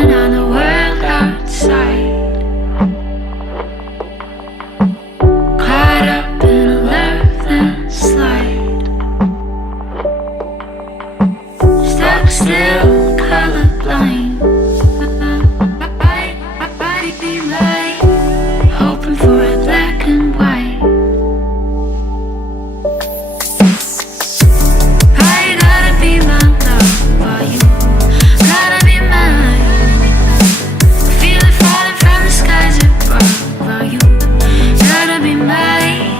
Walking on the world outside, caught up in a love and slide, stuck still, colorblind. Hoping for a black and white. I gotta be my love for you. Gotta be mine. Feel it falling from the skies above for you. Gotta be mine.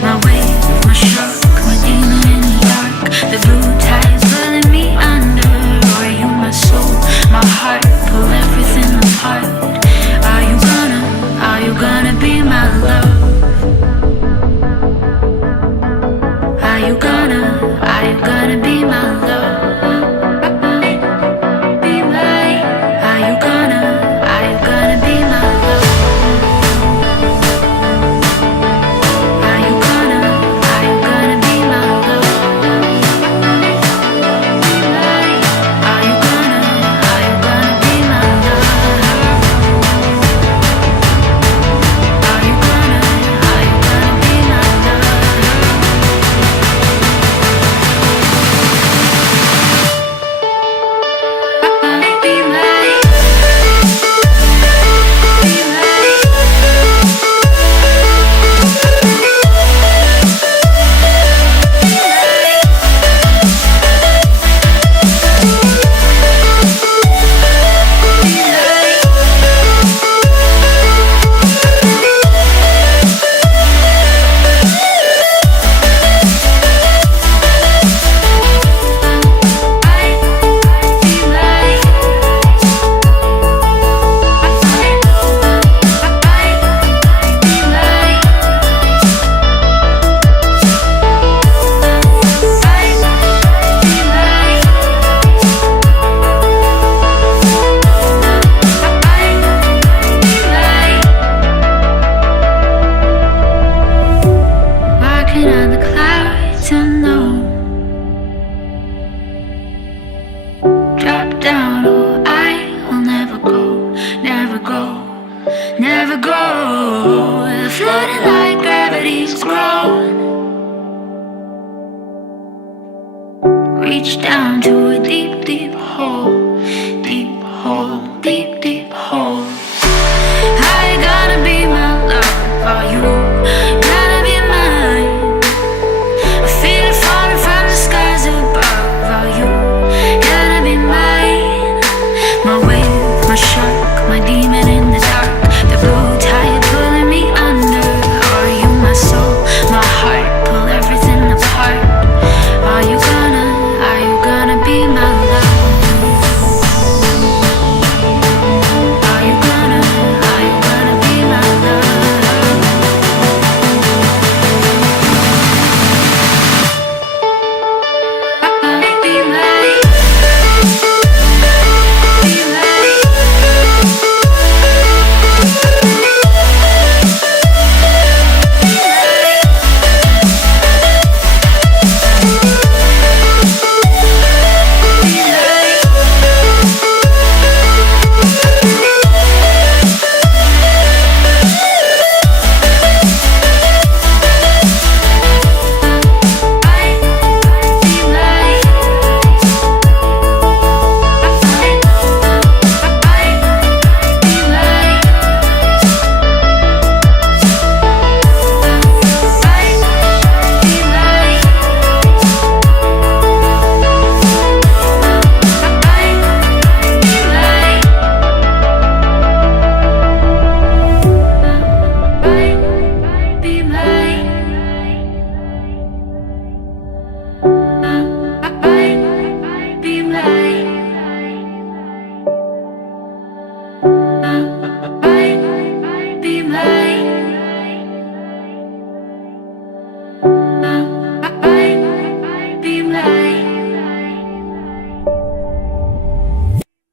My wave, my shark, my demon in the dark. The blue tide's pulling me under. Are you my soul, my heart? Pull everything apart. Are you gonna be my love? Are you gonna be my love? Be mine. Are you gonna be my love? Are you gonna be my love? Be mine. Are you gonna be my love? Down, oh, I will never go, never go, never go. Floating like gravity's grown. Reach down to a deep, deep hole, deep hole, deep, deep hole. I gotta be my love for you. Gotta be mine. I feel it falling from the skies above for you. Gotta be mine. My wave, my shark, my demon in the dark. The blue tide pulling me under. Are you my soul, my heart? Pull everything apart. Are you gonna be my love? Are you gonna be my love? Be mine.